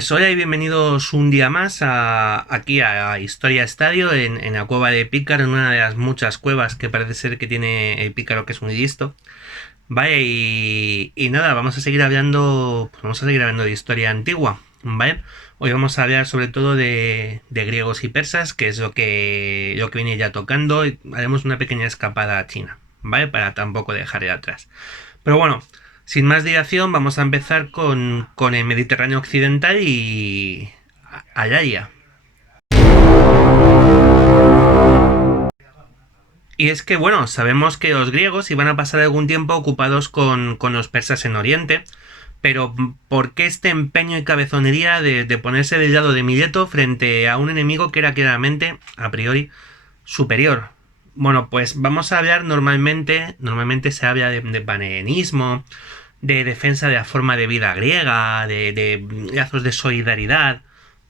Pues hola y bienvenidos un día más aquí a Historia Estadio en la cueva de Pícaro, en una de las muchas cuevas que parece ser que tiene el Pícaro, que es muy listo. Vale, y nada, vamos a seguir hablando de historia antigua, ¿vale? Hoy vamos a hablar sobre todo de griegos y persas, que es lo que viene ya tocando, y haremos una pequeña escapada a China, ¿vale? Para tampoco dejar de atrás. Pero bueno, sin más dilación, vamos a empezar con el Mediterráneo occidental y Alaria. Y es que, bueno, sabemos que los griegos iban a pasar algún tiempo ocupados con los persas en Oriente, pero ¿por qué este empeño y cabezonería de ponerse del lado de Mileto frente a un enemigo que era claramente, a priori, superior? Bueno, pues vamos a hablar normalmente se habla de panenismo, de defensa de la forma de vida griega, de lazos de solidaridad.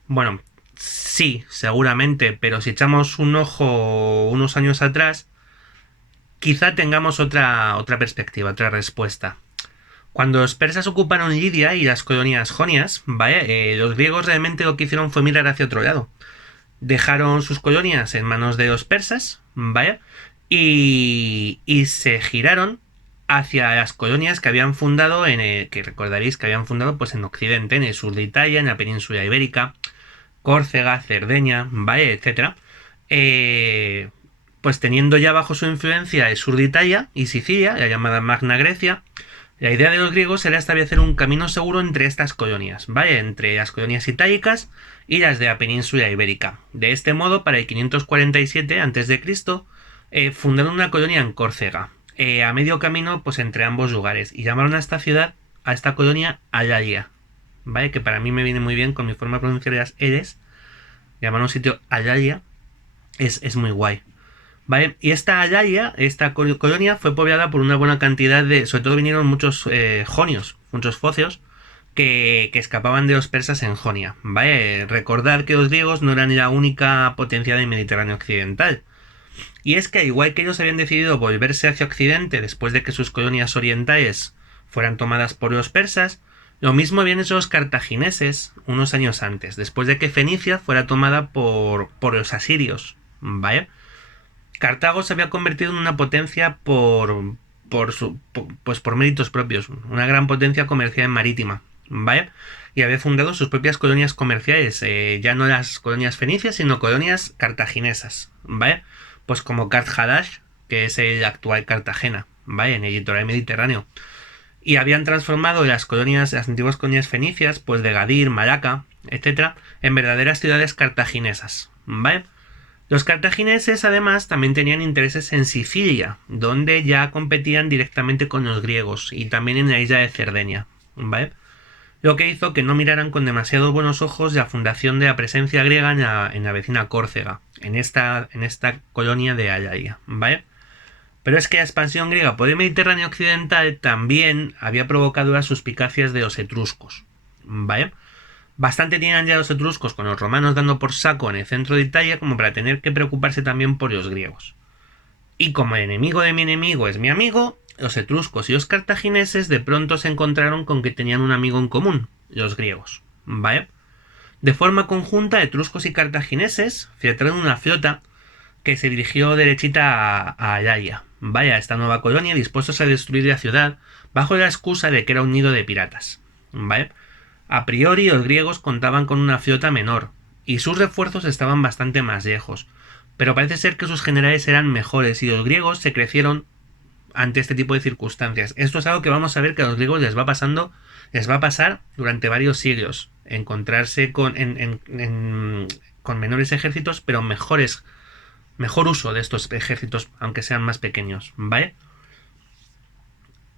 Bueno, sí, seguramente, pero si echamos un ojo unos años atrás, quizá tengamos otra perspectiva, otra respuesta. Cuando los persas ocuparon Lidia y las colonias jonias, ¿vale? Los griegos realmente lo que hicieron fue mirar hacia otro lado. Dejaron sus colonias en manos de los persas, ¿vale? Y se giraron hacia las colonias que habían fundado que recordaréis que habían fundado pues en Occidente, en el sur de Italia, en la península ibérica, Córcega, Cerdeña, ¿vale? Etcétera. Pues teniendo ya bajo su influencia el sur de Italia y Sicilia, la llamada Magna Grecia, la idea de los griegos era establecer un camino seguro entre estas colonias, ¿vale? Entre las colonias itálicas y las de la península ibérica. De este modo, para el 547 a.C., fundaron una colonia en Córcega, a medio camino pues entre ambos lugares, y llamaron a esta ciudad, a esta colonia, Alalia, ¿vale? Que para mí me viene muy bien con mi forma de pronunciar las Eres. Llamar a un sitio Alalia es muy guay. ¿Vale? Y esta Alalia, esta colonia, fue poblada por una buena cantidad de... Sobre todo vinieron muchos jonios, muchos focios, que escapaban de los persas en Jonia. ¿Vale? Recordad que los griegos no eran la única potencia del Mediterráneo occidental. Y es que, al igual que ellos habían decidido volverse hacia Occidente después de que sus colonias orientales fueran tomadas por los persas, lo mismo habían hecho los cartagineses unos años antes, después de que Fenicia fuera tomada por los asirios. ¿Vale? Cartago se había convertido en una potencia por méritos propios, una gran potencia comercial marítima, ¿vale? Y había fundado sus propias colonias comerciales, ya no las colonias fenicias, sino colonias cartaginesas, ¿vale? Pues como Cart-Hadash, que es el actual Cartagena, ¿vale? En el litoral mediterráneo. Y habían transformado las antiguas colonias fenicias, pues de Gadir, Malaca, etcétera, en verdaderas ciudades cartaginesas, ¿vale? Los cartagineses además también tenían intereses en Sicilia, donde ya competían directamente con los griegos, y también en la isla de Cerdeña, ¿vale? Lo que hizo que no miraran con demasiado buenos ojos la fundación de la presencia griega en la vecina Córcega, en esta colonia de Alaria, ¿vale? Pero es que la expansión griega por el Mediterráneo occidental también había provocado las suspicacias de los etruscos, ¿vale? Bastante tenían ya los etruscos con los romanos dando por saco en el centro de Italia como para tener que preocuparse también por los griegos. Y como el enemigo de mi enemigo es mi amigo, los etruscos y los cartagineses de pronto se encontraron con que tenían un amigo en común, los griegos, ¿vale? De forma conjunta, etruscos y cartagineses filtraron una flota que se dirigió derechita a Alalia, ¿vale? A esta nueva colonia, dispuestos a destruir la ciudad bajo la excusa de que era un nido de piratas, ¿vale? A priori los griegos contaban con una flota menor, y sus refuerzos estaban bastante más lejos, pero parece ser que sus generales eran mejores y los griegos se crecieron ante este tipo de circunstancias. Esto es algo que vamos a ver que a los griegos les va a pasar durante varios siglos, encontrarse con menores ejércitos, pero mejor uso de estos ejércitos, aunque sean más pequeños, ¿vale?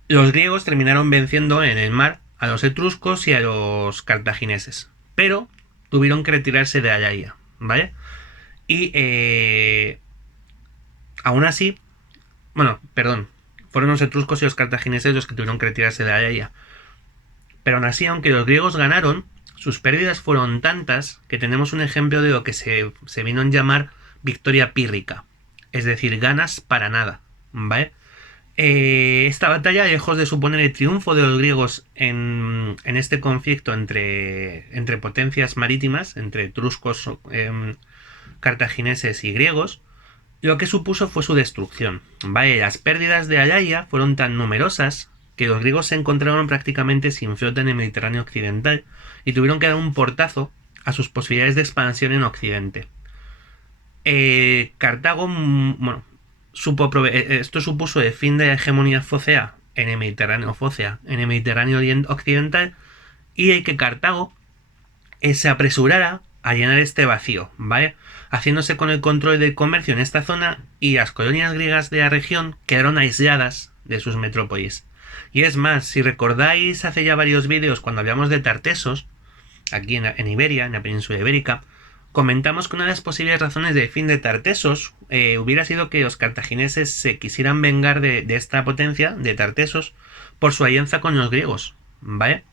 Los griegos terminaron venciendo en el mar a los etruscos y a los cartagineses, pero tuvieron que retirarse de Alaia, ¿vale? Y aún así, bueno, perdón, fueron los etruscos y los cartagineses los que tuvieron que retirarse de Alaia. Pero aún así, aunque los griegos ganaron, sus pérdidas fueron tantas que tenemos un ejemplo de lo que se vino a llamar victoria pírrica, es decir, ganas para nada, ¿vale? Esta batalla, lejos de suponer el triunfo de los griegos en este conflicto entre potencias marítimas, entre etruscos, cartagineses y griegos, lo que supuso fue su destrucción. ¿Vale? Las pérdidas de Alaya fueron tan numerosas que los griegos se encontraron prácticamente sin flota en el Mediterráneo occidental y tuvieron que dar un portazo a sus posibilidades de expansión en Occidente. Cartago, bueno, esto supuso el fin de la hegemonía focea en el Mediterráneo, occidental, y el que Cartago se apresurara a llenar este vacío, ¿vale? Haciéndose con el control del comercio en esta zona, y las colonias griegas de la región quedaron aisladas de sus metrópolis. Y es más, si recordáis hace ya varios vídeos cuando hablamos de Tartesos, aquí en Iberia, en la península ibérica, comentamos que una de las posibles razones del fin de Tartesos hubiera sido que los cartagineses se quisieran vengar de esta potencia, de Tartesos, por su alianza con los griegos, ¿vale?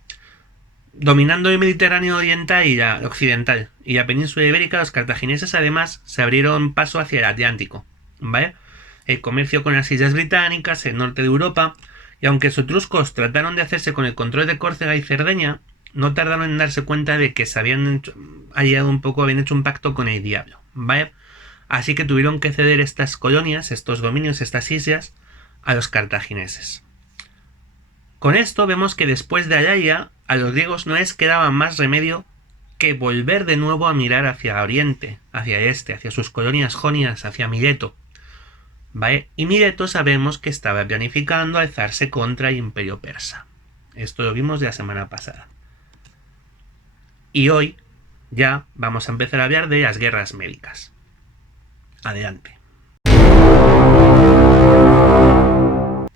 Dominando el Mediterráneo oriental y occidental y la península ibérica, los cartagineses además se abrieron paso hacia el Atlántico, ¿vale? El comercio con las islas británicas, el norte de Europa, y aunque los etruscos trataron de hacerse con el control de Córcega y Cerdeña, no tardaron en darse cuenta de que habían hecho un pacto con el diablo, ¿vale? Así que tuvieron que ceder estas colonias, estos dominios, estas islas, a los cartagineses. Con esto vemos que después de Alaya, a los griegos no les quedaba más remedio que volver de nuevo a mirar hacia Oriente, hacia el este, hacia sus colonias jonias, hacia Mileto, ¿vale? Y Mileto sabemos que estaba planificando alzarse contra el imperio persa. Esto lo vimos de la semana pasada. Y hoy ya vamos a empezar a hablar de las guerras médicas. Adelante.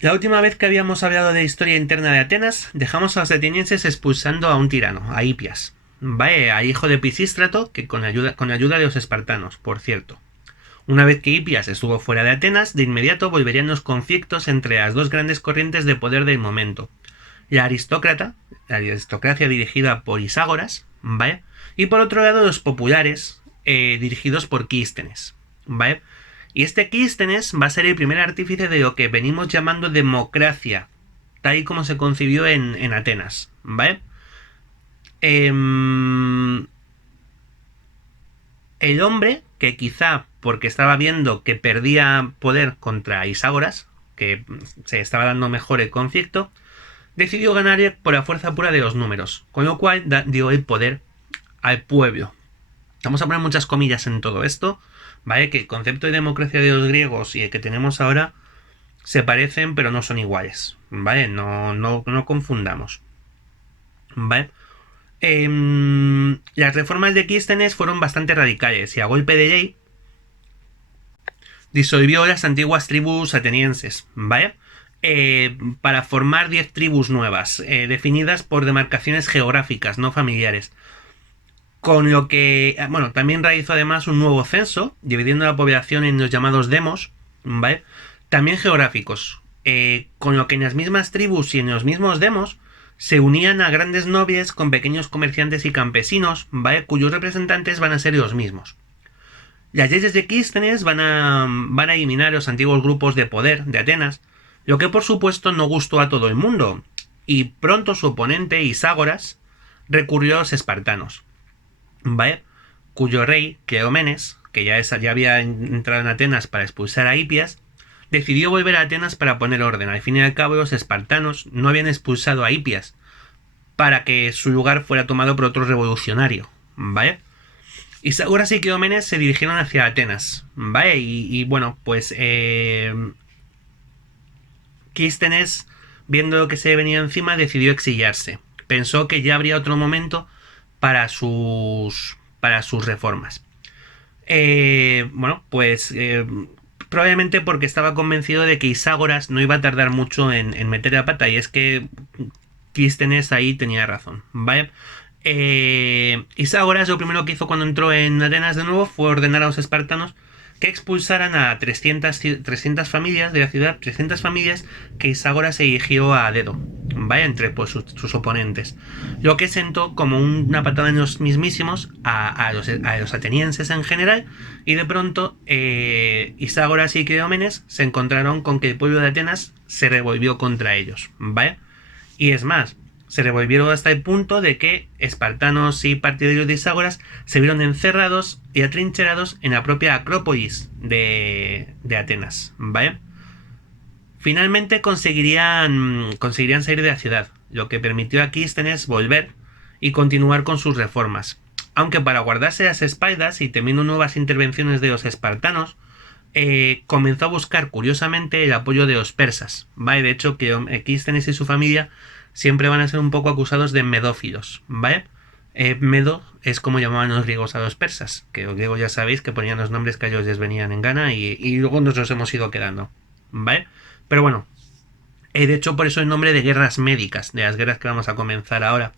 La última vez que habíamos hablado de historia interna de Atenas, dejamos a los atenienses expulsando a un tirano, a Hipias, ¿vale? A hijo de Pisístrato, que con ayuda de los espartanos, por cierto. Una vez que Hipias estuvo fuera de Atenas, de inmediato volverían los conflictos entre las dos grandes corrientes de poder del momento. La aristocracia dirigida por Iságoras, ¿vale? Y por otro lado los populares, dirigidos por Clístenes, ¿vale? Y este Clístenes va a ser el primer artífice de lo que venimos llamando democracia, tal y como se concibió en Atenas, ¿vale? El hombre que quizá porque estaba viendo que perdía poder contra Iságoras, que se estaba dando mejor el conflicto, decidió ganar por la fuerza pura de los números, con lo cual dio el poder al pueblo. Vamos a poner muchas comillas en todo esto, ¿vale? Que el concepto de democracia de los griegos y el que tenemos ahora se parecen, pero no son iguales, ¿vale? No confundamos, ¿vale? Las reformas de Clístenes fueron bastante radicales y a golpe de ley disolvió las antiguas tribus atenienses, ¿vale? Para formar 10 tribus nuevas, definidas por demarcaciones geográficas, no familiares. Con lo que, bueno, también realizó además un nuevo censo, dividiendo la población en los llamados demos, ¿vale? También geográficos, con lo que en las mismas tribus y en los mismos demos se unían a grandes nobles con pequeños comerciantes y campesinos, ¿vale? Cuyos representantes van a ser los mismos. Las leyes de Clístenes van a eliminar los antiguos grupos de poder de Atenas, lo que por supuesto no gustó a todo el mundo, y pronto su oponente, Iságoras, recurrió a los espartanos, ¿vale? Cuyo rey, Cleómenes, que ya había entrado en Atenas para expulsar a Hipias, decidió volver a Atenas para poner orden. Al fin y al cabo, los espartanos no habían expulsado a Hipias para que su lugar fuera tomado por otro revolucionario, ¿vale? Iságoras y Cleómenes se dirigieron hacia Atenas, ¿vale? Y bueno, pues Clístenes, viendo lo que se venía encima, decidió exiliarse. Pensó que ya habría otro momento para sus reformas. Bueno, pues probablemente porque estaba convencido de que Iságoras no iba a tardar mucho en meter la pata, y es que Clístenes ahí tenía razón, ¿vale? Iságoras lo primero que hizo cuando entró en Atenas de nuevo fue ordenar a los espartanos que expulsaran a 300 familias de la ciudad, 300 familias que Iságoras eligió a dedo, ¿vale? Entre pues, sus oponentes. Lo que sentó como una patada en los mismísimos a los atenienses en general, y de pronto Iságoras y Cleómenes se encontraron con que el pueblo de Atenas se revolvió contra ellos, ¿vale? Y es más, se revolvieron hasta el punto de que espartanos y partidarios de Iságoras se vieron encerrados y atrincherados en la propia Acrópolis de Atenas, ¿vale? Finalmente conseguirían salir de la ciudad, lo que permitió a Clístenes volver y continuar con sus reformas. Aunque para guardarse las espaldas y temiendo nuevas intervenciones de los espartanos, comenzó a buscar curiosamente el apoyo de los persas, ¿vale? De hecho, que Clístenes y su familia siempre van a ser un poco acusados de medófilos, ¿vale? Medo es como llamaban los griegos a los persas, que los griegos ya sabéis que ponían los nombres que a ellos les venían en gana y luego nos los hemos ido quedando, ¿vale? Pero bueno, de hecho por eso el nombre de guerras médicas, de las guerras que vamos a comenzar ahora,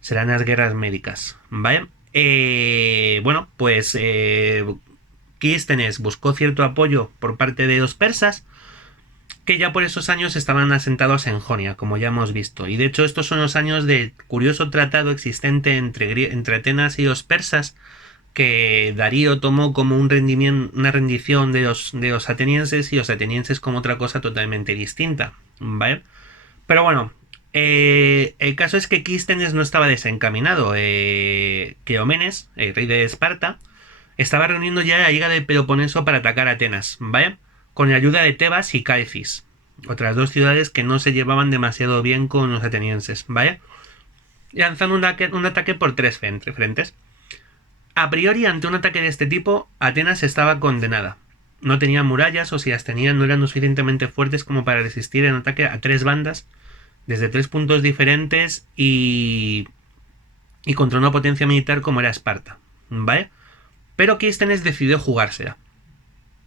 serán las guerras médicas, ¿vale? Bueno, pues Clístenes buscó cierto apoyo por parte de los persas, que ya por esos años estaban asentados en Jonia, como ya hemos visto. Y de hecho estos son los años del curioso tratado existente entre Atenas y los persas, que Darío tomó como una rendición de los atenienses, y los atenienses como otra cosa totalmente distinta, ¿vale? Pero bueno, el caso es que Clístenes no estaba desencaminado. Cleómenes, el rey de Esparta, estaba reuniendo ya la Liga del Peloponeso para atacar a Atenas, ¿vale? Con la ayuda de Tebas y Calcis, otras dos ciudades que no se llevaban demasiado bien con los atenienses, ¿vale? Lanzando un ataque por tres frentes. A priori, ante un ataque de este tipo, Atenas estaba condenada. No tenía murallas, o si las tenían no eran lo suficientemente fuertes como para resistir el ataque a tres bandas, desde tres puntos diferentes y contra una potencia militar como era Esparta, ¿vale? Pero Clístenes decidió jugársela.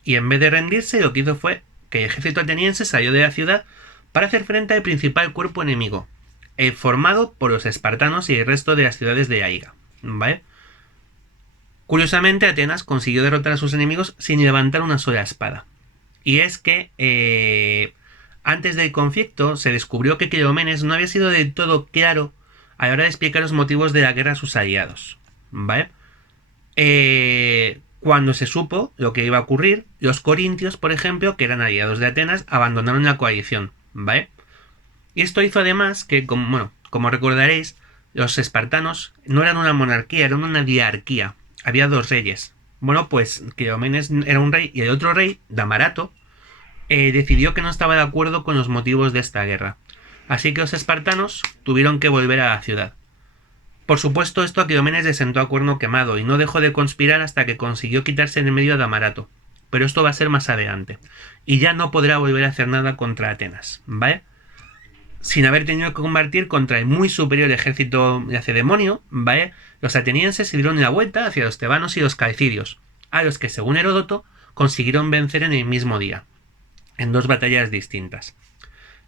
Y en vez de rendirse, lo que hizo fue que el ejército ateniense salió de la ciudad para hacer frente al principal cuerpo enemigo, formado por los espartanos y el resto de las ciudades de la Liga, ¿vale? Curiosamente, Atenas consiguió derrotar a sus enemigos sin levantar una sola espada. Y es que antes del conflicto se descubrió que Cleómenes no había sido del todo claro a la hora de explicar los motivos de la guerra a sus aliados, ¿vale? Cuando se supo lo que iba a ocurrir, los corintios, por ejemplo, que eran aliados de Atenas, abandonaron la coalición, ¿vale? Y esto hizo además que, como recordaréis, los espartanos no eran una monarquía, eran una diarquía. Había dos reyes. Bueno, pues Cleómenes era un rey y el otro rey, Damarato, decidió que no estaba de acuerdo con los motivos de esta guerra. Así que los espartanos tuvieron que volver a la ciudad. Por supuesto, esto a Cleómenes le sentó a cuerno quemado y no dejó de conspirar hasta que consiguió quitarse en el medio a Damarato. Pero esto va a ser más adelante. Y ya no podrá volver a hacer nada contra Atenas, ¿vale? Sin haber tenido que combatir contra el muy superior ejército lacedemonio, ¿vale? Los atenienses se dieron la vuelta hacia los tebanos y los calcidios, a los que, según Heródoto, consiguieron vencer en el mismo día, en dos batallas distintas.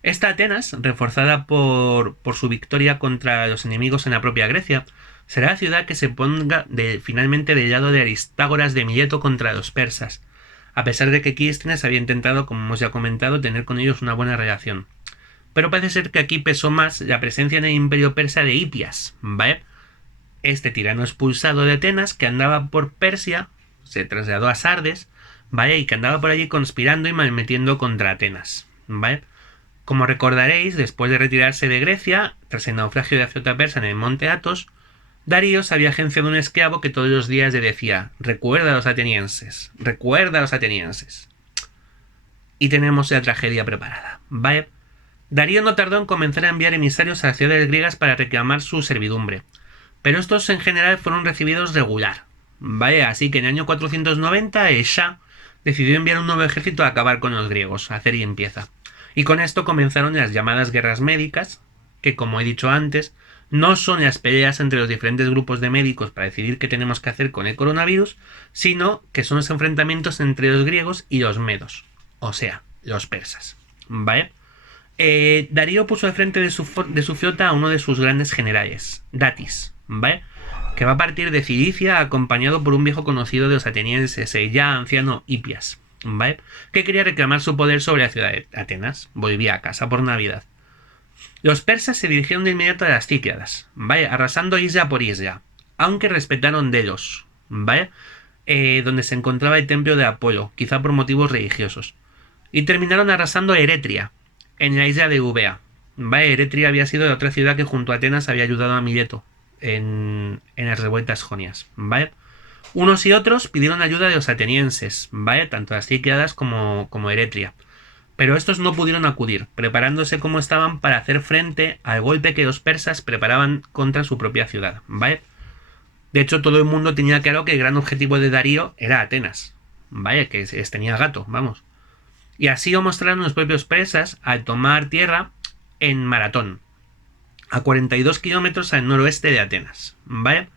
Esta Atenas, reforzada por su victoria contra los enemigos en la propia Grecia, será la ciudad que se ponga finalmente del lado de Aristágoras de Mileto contra los persas, a pesar de que Clístenes había intentado, como hemos ya comentado, tener con ellos una buena relación. Pero parece ser que aquí pesó más la presencia en el imperio persa de Hipias, ¿vale? Este tirano expulsado de Atenas, que andaba por Persia, se trasladó a Sardes, ¿vale? Y que andaba por allí conspirando y malmetiendo contra Atenas, ¿vale? Como recordaréis, después de retirarse de Grecia, tras el naufragio de la flota persa en el monte Athos, Darío había agenciado un esclavo que todos los días le decía: recuerda a los atenienses, recuerda a los atenienses. Y tenemos la tragedia preparada, ¿vale? Darío no tardó en comenzar a enviar emisarios a las ciudades griegas para reclamar su servidumbre, pero estos en general fueron recibidos regular, ¿vale? Así que en el año 490 el Shah decidió enviar un nuevo ejército a acabar con los griegos, a hacer limpieza. Y con esto comenzaron las llamadas guerras médicas, que, como he dicho antes, no son las peleas entre los diferentes grupos de médicos para decidir qué tenemos que hacer con el coronavirus, sino que son los enfrentamientos entre los griegos y los medos, o sea, los persas, ¿vale? Darío puso al frente de su flota a uno de sus grandes generales, Datis, ¿vale? Que va a partir de Cilicia acompañado por un viejo conocido de los atenienses, el ya anciano Hipias, ¿vale? Que quería reclamar su poder sobre la ciudad de Atenas. Volvía a casa por Navidad. Los persas se dirigieron de inmediato a las Cícladas, ¿vale? Arrasando isla por isla, aunque respetaron Delos, ¿vale? Donde se encontraba el templo de Apolo, quizá por motivos religiosos. Y terminaron arrasando Eretria, en la isla de Eubea. ¿Vale? Eretria había sido la otra ciudad que junto a Atenas había ayudado a Mileto en las revueltas jonias, ¿vale? Unos y otros pidieron ayuda de los atenienses, ¿vale? Tanto las Cícladas como Eretria. Pero estos no pudieron acudir, preparándose como estaban para hacer frente al golpe que los persas preparaban contra su propia ciudad, ¿vale? De hecho, todo el mundo tenía claro que el gran objetivo de Darío era Atenas, ¿vale? Que tenía gato, vamos. Y así lo mostraron los propios persas al tomar tierra en Maratón, a 42 kilómetros al noroeste de Atenas, ¿vale?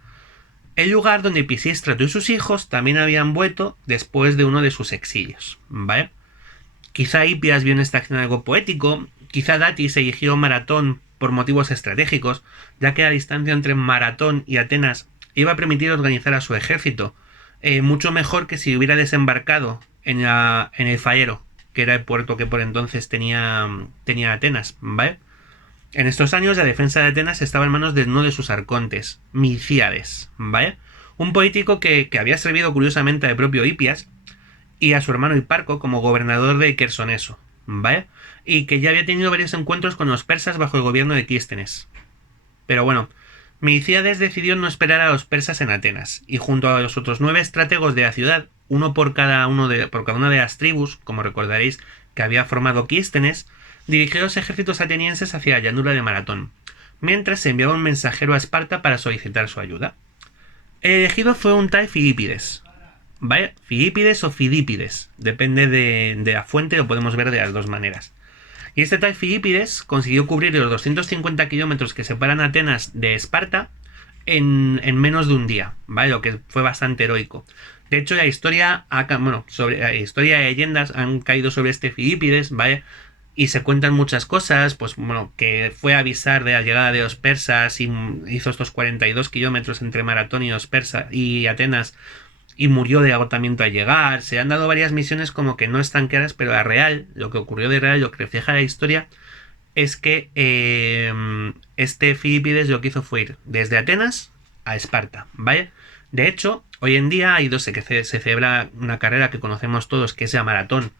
El lugar donde Pisístrato y sus hijos también habían vuelto después de uno de sus exilios, ¿vale? Quizá Hipias vio en esta acción algo poético, quizá Datis eligió Maratón por motivos estratégicos, ya que la distancia entre Maratón y Atenas iba a permitir organizar a su ejército, mucho mejor que si hubiera desembarcado en el Faero, que era el puerto que por entonces tenía Atenas, ¿vale? En estos años la defensa de Atenas estaba en manos de uno de sus arcontes, Milcíades, ¿vale? Un político que había servido curiosamente al propio Hipias y a su hermano Hiparco como gobernador de Quersoneso, ¿vale? Y que ya había tenido varios encuentros con los persas bajo el gobierno de Clístenes. Pero bueno, Milcíades decidió no esperar a los persas en Atenas, y junto a los otros 9 estratégos de la ciudad, uno por cada una de las tribus, como recordaréis, que había formado Clístenes, dirigió los ejércitos atenienses hacia la llanura de Maratón, mientras se enviaba un mensajero a Esparta para solicitar su ayuda. El elegido fue un tal Filipides, ¿vale? Filipides o Fidípides, depende de la fuente, lo podemos ver de las dos maneras. Y este tal Filipides consiguió cubrir los 250 kilómetros que separan Atenas de Esparta en menos de un día, ¿vale? Lo que fue bastante heroico. De hecho, la historia y leyendas han caído sobre este Filipides, ¿vale? Y se cuentan muchas cosas, pues bueno, que fue a avisar de la llegada de los persas y hizo estos 42 kilómetros entre Maratón y Atenas y murió de agotamiento al llegar. Se han dado varias misiones como que no están claras, pero la real, lo que ocurrió de real, lo que refleja la historia, es que este Filipides lo que hizo fue ir desde Atenas a Esparta, ¿vale? De hecho, hoy en día hay se celebra una carrera que conocemos todos, que es la Maratón,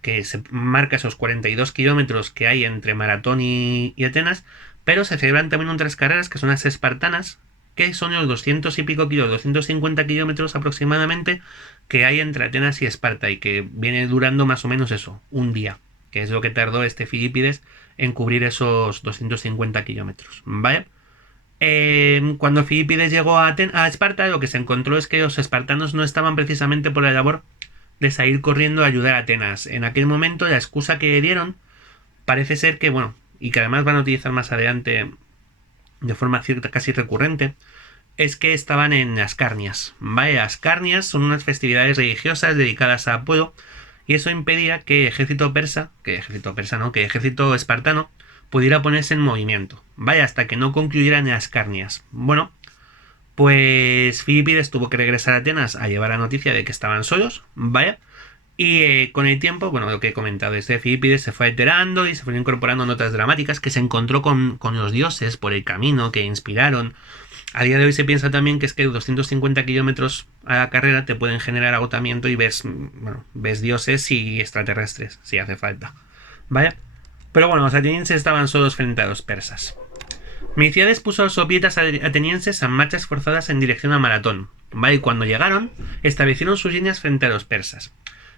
que se marca esos 42 kilómetros que hay entre Maratón y Atenas, pero se celebran también otras carreras que son las espartanas, que son los 200 y pico kilómetros, 250 kilómetros aproximadamente que hay entre Atenas y Esparta, y que viene durando más o menos eso, un día, que es lo que tardó este Filipides en cubrir esos 250 kilómetros, ¿vale? Cuando Filipides llegó a Esparta, lo que se encontró es que los espartanos no estaban precisamente por la labor de salir corriendo a ayudar a Atenas. En aquel momento la excusa que dieron parece ser que, bueno, y que además van a utilizar más adelante de forma casi recurrente, es que estaban en Ascarnias, ¿vale? Ascarnias son unas festividades religiosas dedicadas a Apolo, y eso impedía que ejército espartano pudiera ponerse en movimiento, ¿vale? Hasta que no concluyeran en Ascarnias. Bueno, pues Filipides tuvo que regresar a Atenas a llevar la noticia de que estaban solos, ¿vale? Y con el tiempo, bueno, lo que he comentado, este Filipides se fue alterando y se fueron incorporando notas dramáticas que se encontró con los dioses por el camino, que inspiraron. A día de hoy se piensa también que es que 250 kilómetros a la carrera te pueden generar agotamiento y ves dioses y extraterrestres, si hace falta, ¿vale? Pero bueno, los atenienses estaban solos frente a los persas. Milcíades puso a los sopietas atenienses en marchas forzadas en dirección a Maratón, ¿vale? Y cuando llegaron, establecieron sus líneas frente a los persas.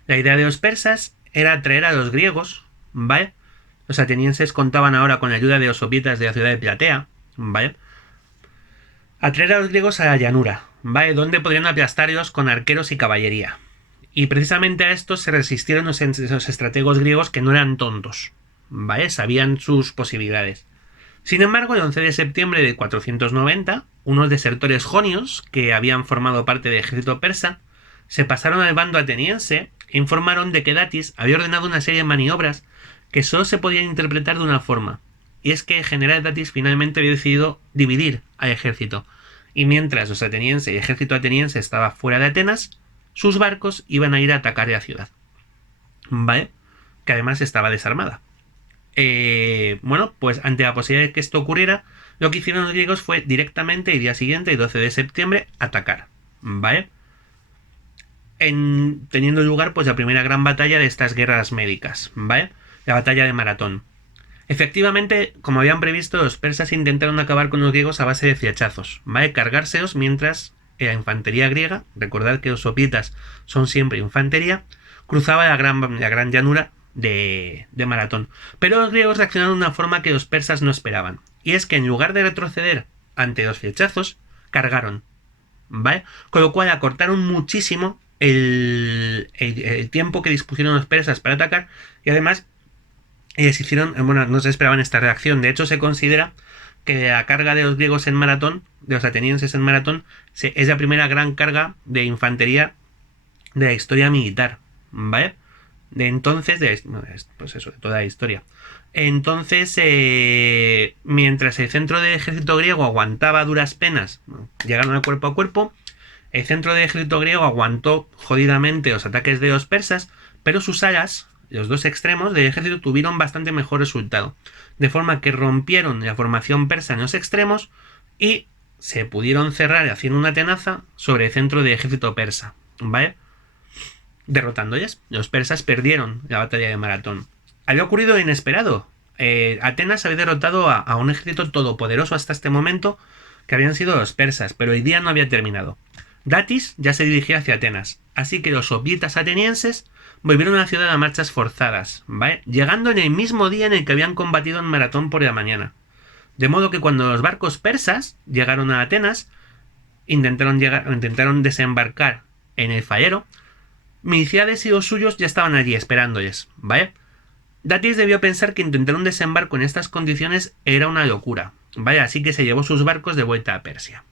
La idea de los persas era atraer a los griegos, ¿vale? Los atenienses contaban ahora con la ayuda de los sopietas de la ciudad de Platea, ¿vale? Atraer a los griegos a la llanura, ¿vale? Donde podrían aplastarlos con arqueros y caballería. Y precisamente a esto se resistieron los estrategos griegos, que no eran tontos, ¿vale? Sabían sus posibilidades. Sin embargo, el 11 de septiembre de 490, unos desertores jonios, que habían formado parte del ejército persa, se pasaron al bando ateniense e informaron de que Datis había ordenado una serie de maniobras que solo se podían interpretar de una forma, y es que el general Datis finalmente había decidido dividir al ejército, y mientras los atenienses y el ejército ateniense estaba fuera de Atenas, sus barcos iban a ir a atacar la ciudad, ¿vale? Que además estaba desarmada. bueno, pues ante la posibilidad de que esto ocurriera, lo que hicieron los griegos fue directamente el día siguiente, el 12 de septiembre, atacar, ¿vale? Teniendo lugar pues la primera gran batalla de estas guerras médicas, ¿vale? La batalla de Maratón. Efectivamente, como habían previsto, los persas intentaron acabar con los griegos a base de flechazos, ¿vale? Cargárselos mientras la infantería griega, recordad que los sopietas son siempre infantería, cruzaba la gran llanura de Maratón. Pero los griegos reaccionaron de una forma que los persas no esperaban. Y es que en lugar de retroceder ante los flechazos, cargaron, ¿vale? Con lo cual acortaron muchísimo el tiempo que dispusieron los persas para atacar y además ellos hicieron, bueno, no se esperaban esta reacción. De hecho, se considera que la carga de los griegos en Maratón, de los atenienses en Maratón, es la primera gran carga de infantería de la historia militar, ¿vale? De entonces, pues eso, de toda la historia. Entonces, mientras el centro del ejército griego aguantaba a duras penas, bueno, llegaron a cuerpo, el centro del ejército griego aguantó jodidamente los ataques de los persas, pero sus alas, los dos extremos del ejército, tuvieron bastante mejor resultado. De forma que rompieron la formación persa en los extremos y se pudieron cerrar haciendo una tenaza sobre el centro del ejército persa, ¿vale? Derrotándoles. Los persas perdieron la batalla de Maratón. Había ocurrido inesperado. Atenas había derrotado a un ejército todopoderoso hasta este momento, que habían sido los persas, pero el día no había terminado. Datis ya se dirigía hacia Atenas, así que los sopietas atenienses volvieron a la ciudad a marchas forzadas, ¿vale? Llegando en el mismo día en el que habían combatido en Maratón por la mañana. De modo que cuando los barcos persas llegaron a Atenas, intentaron desembarcar en el Fayero, Milciades y los suyos ya estaban allí esperándoles, ¿vale? Datis debió pensar que intentar un desembarco en estas condiciones era una locura, ¿vale? Así que se llevó sus barcos de vuelta a Persia.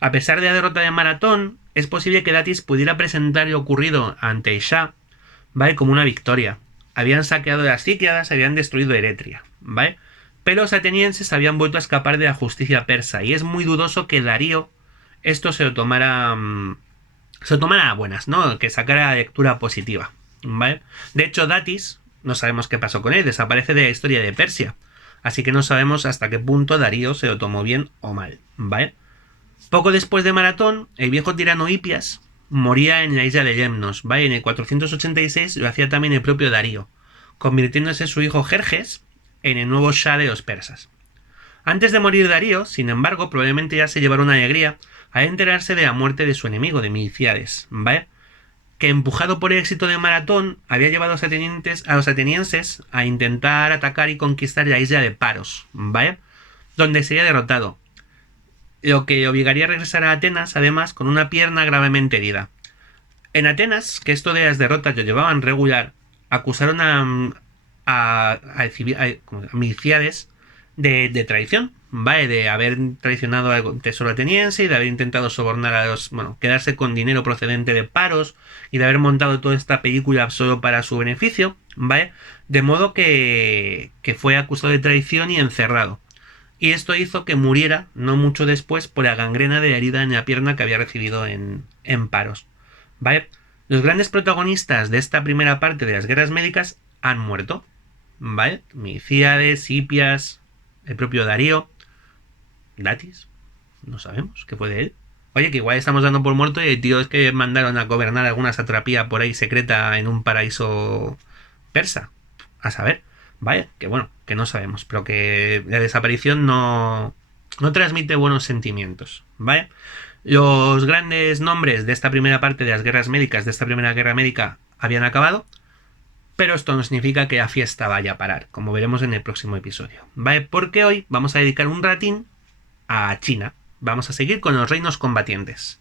A pesar de la derrota de Maratón, es posible que Datis pudiera presentar lo ocurrido ante el Shah, ¿vale? Como una victoria. Habían saqueado las Cícladas, habían destruido Eretria, ¿vale? Pero los atenienses habían vuelto a escapar de la justicia persa, y es muy dudoso que Darío esto se lo tomara a buenas, ¿no? Que sacara la lectura positiva, ¿vale? De hecho, Datis, no sabemos qué pasó con él, desaparece de la historia de Persia, así que no sabemos hasta qué punto Darío se lo tomó bien o mal, ¿vale? Poco después de Maratón, el viejo tirano Hipias moría en la isla de Lemnos, ¿vale? En el 486 lo hacía también el propio Darío, convirtiéndose su hijo Jerjes en el nuevo Shah de los persas. Antes de morir Darío, sin embargo, probablemente ya se llevara una alegría al enterarse de la muerte de su enemigo, de Milciades, ¿vale? Que empujado por el éxito de Maratón, había llevado a los atenienses a intentar atacar y conquistar la isla de Paros, ¿vale? Donde sería derrotado, lo que obligaría a regresar a Atenas, además, con una pierna gravemente herida. En Atenas, que esto de las derrotas lo llevaban regular, acusaron a Milciades de traición, ¿vale? De haber traicionado al tesoro ateniense y de haber intentado sobornar a los... bueno, quedarse con dinero procedente de Paros y de haber montado toda esta película solo para su beneficio, ¿vale? De modo que fue acusado de traición y encerrado. Y esto hizo que muriera no mucho después por la gangrena de la herida en la pierna que había recibido en Paros, ¿vale? Los grandes protagonistas de esta primera parte de las guerras médicas han muerto, ¿vale? Milciades, Hipias, el propio Darío, Datis, no sabemos qué fue de él. Oye, que igual estamos dando por muerto y el tío es que mandaron a gobernar alguna satrapía por ahí secreta en un paraíso persa, a saber. ¿Vale? Que bueno, que no sabemos, pero que la desaparición no transmite buenos sentimientos, ¿vale? Los grandes nombres de esta primera parte de las guerras médicas, de esta primera guerra médica, habían acabado, pero esto no significa que la fiesta vaya a parar, como veremos en el próximo episodio, ¿vale? Porque hoy vamos a dedicar un ratín a China. Vamos a seguir con los reinos combatientes.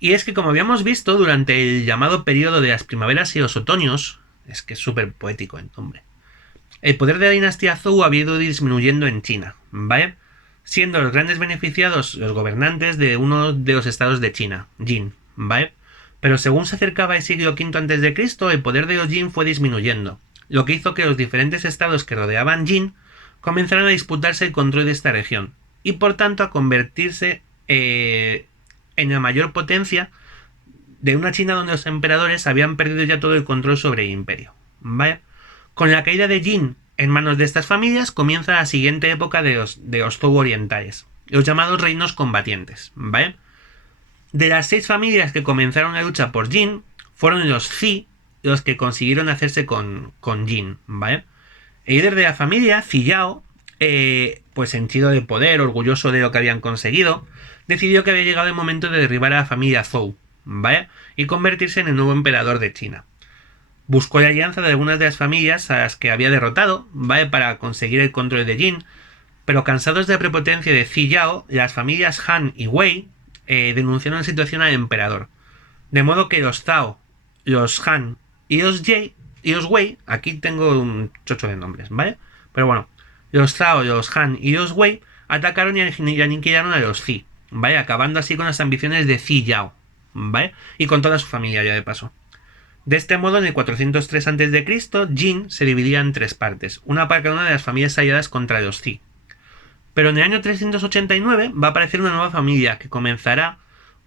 Y es que, como habíamos visto durante el llamado periodo de las primaveras y los otoños, es que es súper poético el nombre, el poder de la dinastía Zhou había ido disminuyendo en China, ¿vale? Siendo los grandes beneficiados los gobernantes de uno de los estados de China, Jin, ¿vale? Pero según se acercaba el siglo V a.C., el poder de los Jin fue disminuyendo, lo que hizo que los diferentes estados que rodeaban Jin comenzaran a disputarse el control de esta región, y por tanto a convertirse en la mayor potencia de una China donde los emperadores habían perdido ya todo el control sobre el imperio, ¿vale? Con la caída de Jin en manos de estas familias comienza la siguiente época de los Zhou orientales, los llamados reinos combatientes, ¿vale? De las 6 familias que comenzaron la lucha por Jin, fueron los Zi los que consiguieron hacerse con Jin, ¿vale? El líder de la familia, Ziyao, pues henchido de poder, orgulloso de lo que habían conseguido, decidió que había llegado el momento de derribar a la familia Zhou, ¿vale? Y convertirse en el nuevo emperador de China. Buscó la alianza de algunas de las familias a las que había derrotado, ¿vale? Para conseguir el control de Jin, pero cansados de la prepotencia de Ziyao, las familias Han y Wei denunciaron la situación al emperador. De modo que los Zhao, los Han y los Wei, aquí tengo un chocho de nombres, ¿vale? Pero bueno, los Zhao, los Han y los Wei atacaron y aniquilaron a los Zi, ¿vale? Acabando así con las ambiciones de Ziyao, ¿vale? Y con toda su familia ya de paso. De este modo, en el 403 a.C., Jin se dividía en 3 partes, una para cada una de las familias aliadas contra los Zi. Pero en el año 389 va a aparecer una nueva familia que comenzará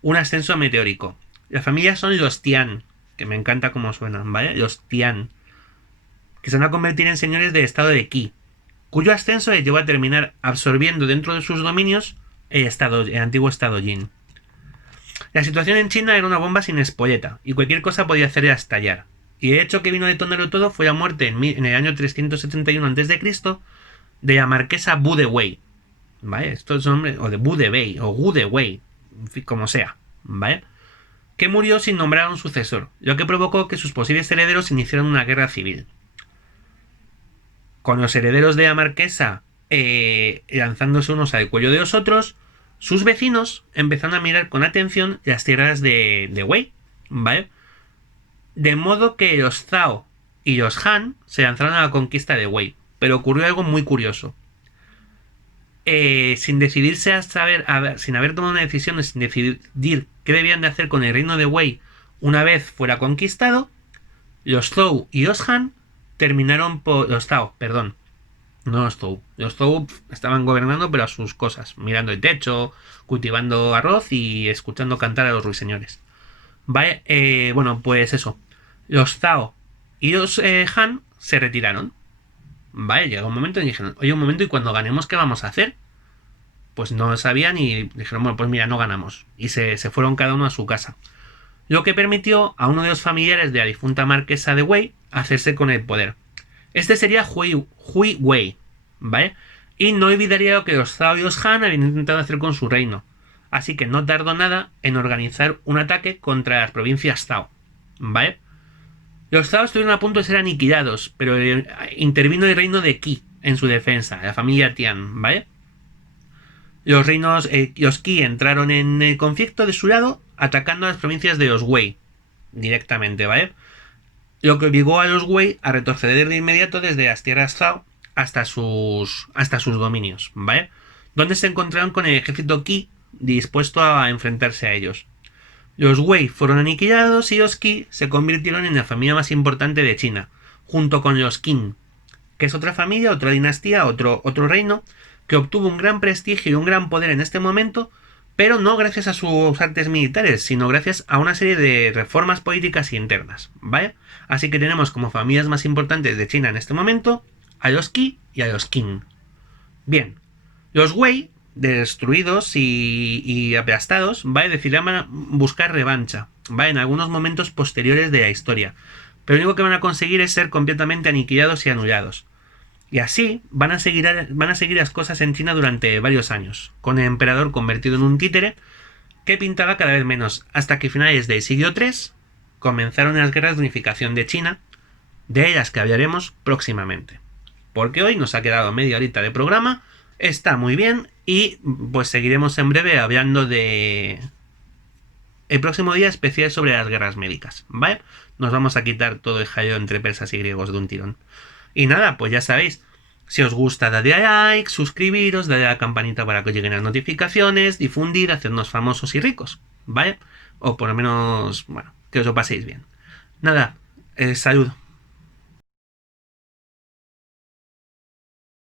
un ascenso meteórico. Las familias son los Tian, que me encanta cómo suenan, ¿vale? Los Tian, que se van a convertir en señores del estado de Qi, cuyo ascenso les llevó a terminar absorbiendo dentro de sus dominios el antiguo estado Jin. La situación en China era una bomba sin espolleta, y cualquier cosa podía hacerla estallar. Y el hecho que vino a detonarlo todo fue la muerte en el año 371 a.C. de la marquesa Bu de Wei, ¿vale? Esto es nombre, o de Bu de Wei, o Gu de Wei, como sea, ¿vale? Que murió sin nombrar a un sucesor, lo que provocó que sus posibles herederos iniciaran una guerra civil. Con los herederos de la marquesa lanzándose unos al cuello de los otros, sus vecinos empezaron a mirar con atención las tierras de Wei, ¿vale? De modo que los Zhao y los Han se lanzaron a la conquista de Wei, pero ocurrió algo muy curioso. Sin decidirse sin haber tomado una decisión, sin decidir qué debían de hacer con el reino de Wei una vez fuera conquistado, los Zhou y los Han terminaron por... Los Zhao, perdón. No los Zhou. Los Zhou estaban gobernando pero a sus cosas, mirando el techo, cultivando arroz y escuchando cantar a los ruiseñores. ¿Vale? Bueno, pues eso. Los Zhao y los Han se retiraron. Vale, llegó un momento y dijeron, oye, un momento, ¿y cuando ganemos qué vamos a hacer? Pues no lo sabían y dijeron, bueno, pues mira, no ganamos. Y se fueron cada uno a su casa. Lo que permitió a uno de los familiares de la difunta marquesa de Wei hacerse con el poder. Este sería Hui Wei, ¿vale? Y no olvidaría lo que los Zhao y los Han habían intentado hacer con su reino. Así que no tardó nada en organizar un ataque contra las provincias Zhao, ¿vale? Los Zhao estuvieron a punto de ser aniquilados, pero intervino el reino de Qi en su defensa, la familia Tian, ¿vale? Los Qi entraron en el conflicto de su lado, atacando a las provincias de los Wei directamente, ¿vale? Lo que obligó a los Wei a retroceder de inmediato desde las tierras Zhao hasta sus dominios, ¿vale? Donde se encontraron con el ejército Qi dispuesto a enfrentarse a ellos. Los Wei fueron aniquilados y los Qi se convirtieron en la familia más importante de China, junto con los Qin, que es otra familia, otra dinastía, otro reino, que obtuvo un gran prestigio y un gran poder en este momento, pero no gracias a sus artes militares, sino gracias a una serie de reformas políticas internas, ¿vale? Así que tenemos como familias más importantes de China en este momento a los Qi y a los Qin. Bien, los Wei, destruidos y aplastados, ¿vale? Decidieron buscar revancha, ¿vale? En algunos momentos posteriores de la historia, pero lo único que van a conseguir es ser completamente aniquilados y anulados. Y así van a seguir las cosas en China durante varios años, con el emperador convertido en un títere que pintaba cada vez menos, hasta que a finales del siglo III comenzaron las guerras de unificación de China, de ellas que hablaremos próximamente. Porque hoy nos ha quedado media horita de programa, está muy bien y pues seguiremos en breve hablando de... El próximo día especial sobre las guerras médicas, ¿vale? Nos vamos a quitar todo el jaleo entre persas y griegos de un tirón. Y nada, pues ya sabéis, si os gusta dadle a like, suscribiros, dadle a la campanita para que os lleguen las notificaciones, difundir, hacernos famosos y ricos, ¿vale? O por lo menos, bueno, que os lo paséis bien. Nada, salud.